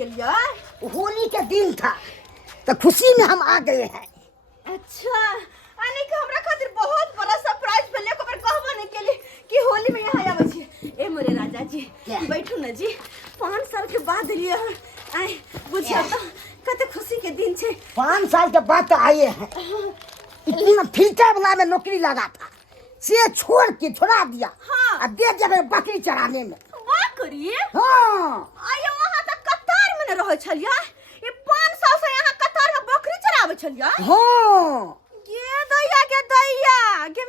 गेलिए? होली के दिन था तो खुशी में हम आ गए हैं। अच्छा, आने के हमरा खातिर बहुत बड़ा सरप्राइज भेले को पर कहबो नहीं केली कि होली में यहाँ आवे छी। ए मोरे राजा जी बैठू न जी। 5 साल के बाद लिए आए बुझियो तो कते खुशी के दिन छे। 5 साल के बाद तो आए हैं। इतना फिल्टर वाला में नौकरी लगा था, से छोड़ के छोड़ा दिया। हाँ। अब दे जब बकरी चराने में। वाह करिए। हाँ आयो वहां तक कतार में न रह छलिया। ये 5 साल से यहाँ कतार में बकरी चरावे छलिया। हाँ ये दैया के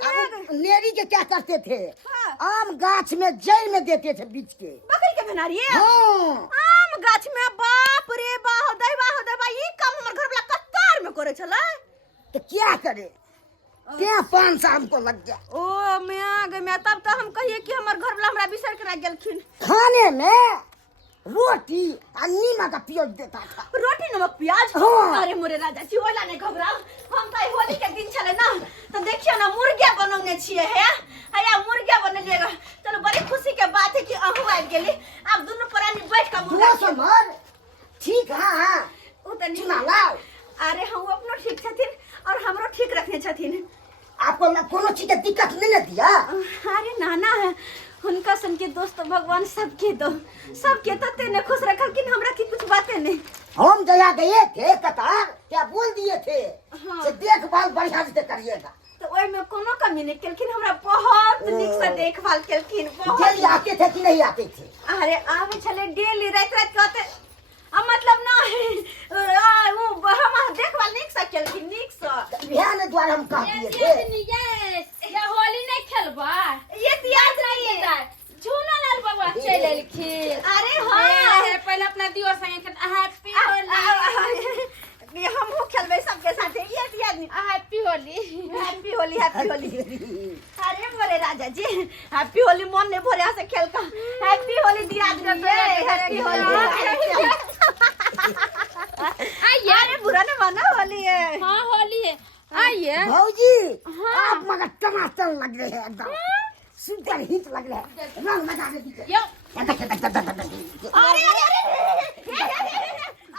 मैं लेरी के क्या करते थे? हाँ। आम गाछ में जड़ में देते थे बीच के। बकरी के भेनारिए। हाँ आम गाछ में बाप रे बा हो दैबा ई काम हमर घर वाला कतार में करे छला। तो क्या करे? क्या 5 साल को लग गया। ओ मैं आ गई। मैं तब तो हम कहिए कि हमर घर वाला हमरा बिसर के रख गेलखिन। खाने में रोटी और नीमक का प्याज देता था। रोटी नमक प्याज। हाँ। अरे मोरे राजा जी ओला नहीं घबराओ। हम तो होली के दिन चले ना तो देखियो ना मुर्गा बनौने छिए है। आया मुर्गा बनलिएगा। चलो बड़ी खुशी के बात है कि अहू आ गेली। अब दोनों प्राणी बैठ के मुर्गा समझ ठीक। हाँ ओ त नहीं सुना लाओ। अरे हम अपनो ठीक छथिन और हमरो ठीक रखने छथिन। आपको कोनो चीज की दिक्कत नहीं न दिया? अरे नाना है उनका सन के दोस्त भगवान सबके दो सबके तते ने खुश रखल कि हमरा की कुछ बातें नहीं। हम जया गए थे कतार क्या बोल दिए थे? हाँ। से देखभाल बढ़िया से करिएगा। तो ओइ में कोनो कमी नहीं केलखिन। हमरा बहुत निक से देखभाल केलखिन। बहुत डेली आते थे कि नहीं आते थे? अरे आवे छले डेली रात कहते अब मतलब ना वो हम देखभाल निक से केलखिन निक से। बिहान द्वारा हम कह दिए थे। ये होली नहीं खेलबा। ये याद रहिए झूला लाल बाबा चल एलखिन। अरे हां पहले अपना दिवर संगे हैप्पी होली। ये हम हो खेलबे सबके साथ। ये याद नहीं। Happy Holi. Happy Holi happy Holi. अरे मोरे राजा जी हैप्पी होली मन ने भोरे से खेल का हैप्पी होली दिया दिए। हैप्पी होली। आइए। अरे बुरा न मानो होली है। हां होली है। आइए भौजी हाँ। आप मगर टमाटर लग रहे हैं एकदम सुपर हिट लग रहे हैं। रंग लगा दे दीजिए। यो अरे अरे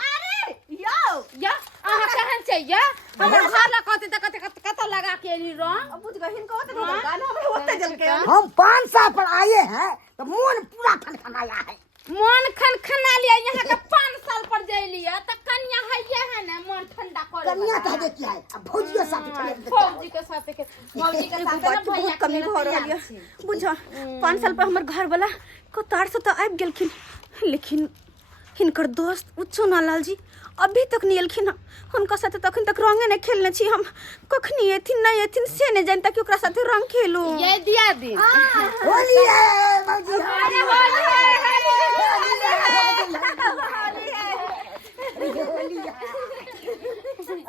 अरे यो या आहा कहन चाहिए हमर घर ला कते लगा के नी रंग। अब बुझ गहिन को तो गाना हमरे होते जल के। हम 5 साल पर आए हैं तो मन पूरा खनखनाया है। मन खनखना लिया यहाँ का 5 साल पर जइलिया त कन्या है ना मन ठंडा करे। कन्या कह क्या है? अब भौजी के साथ चले फौजी के साथ के मौजी के साथ ना भैया बहुत कमी हो रही है। बुझा 5 साल पर हमर घर वाला को तार से तो आबि गेलखिन लेकिन हिनकर दोस्त उच्चना लाल जी अभी तक नहीं एलखिन। उनका साथे तखन तक रंगे नहीं खेलने छी हम। कखनी एथिन नहीं एथिन से नहीं जानता कि ओकरा साथे रंग खेलू। ये दिया दिन होली है भौजी। अरे होली है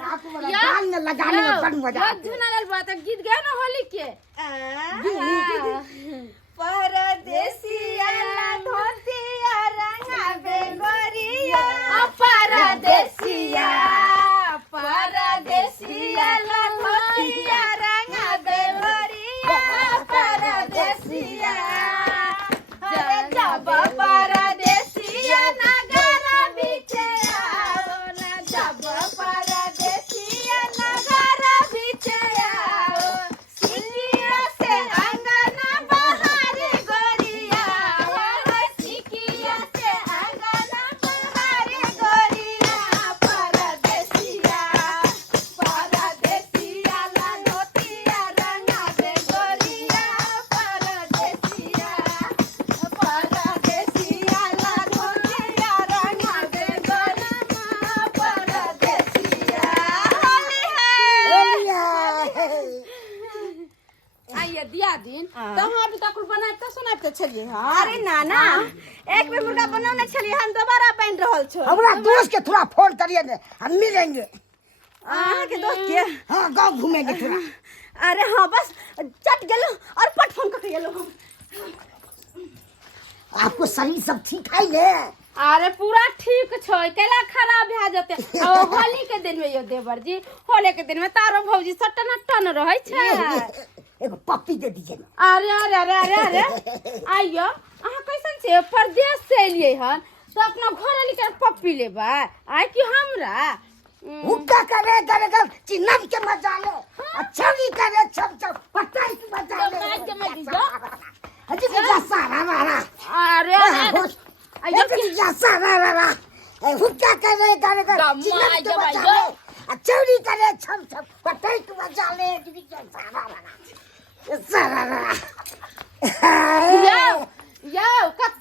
आपको गाल में लगाने में बड़ मजा आता है। झूला लाल बात गीत गया ना होली के। परदेसिया धोतिया रंगा बेगोरिया परदेसिया परदेसिया धोतिया रंगा बेगोरिया परदेसिया अरे जब परदेसिया नगर बीचे आओ ना जब परदेसिया नगर बीचे आओ सिकिया से अंगना बहारी गोरिया सिकिया से अंगना बहारी गोरिया परदेसिया ला धोतिया रंगा दे गोरिया परदेसिया ला धोतिया रंगा दे गोरिया परदेसिया। होली है। आइए दिया दिन तो हम अभी तक बनाते सुनाते चलिए। हां अरे नाना एक बेर मुर्गा बनौने छलिए हम दोबारा बन रहल छो। हमारा दोस्त के थोड़ा फोन करिए ना, हम मिलेंगे। अहाँ के दोस्त के? हाँ गाँव घूमेंगे थोड़ा। अरे हाँ बस चट गेलो और पट फोन करके गेलो हम। आपको शरीर सब ठीक है ने? अरे पूरा ठीक छो केला खराब भे जते। और होली के दिन में यो देवर जी होली के दिन में तारो भौजी सटन टन रहै छै। एगो पप्पी दे दीजिए ना। अरे अरे अरे अरे अरे आइयो अहाँ कैसन छे? परदेश से एलिए हन तो अपना घर लेकर पप्पी लेबा आय कि हमरा हुक्का करे करे चिन्नम के मजा ले अच्छा नहीं करे छप पटाई के मजा ले मार के मर जा अजी के जा सारा मारा अरे अजी के जा सारा मारा हुक्का करे करे चिन्नम के मजा ले अच्छा नहीं करे छप पटाई के मजा ले अजी के जा सारा मारा यो कत्ता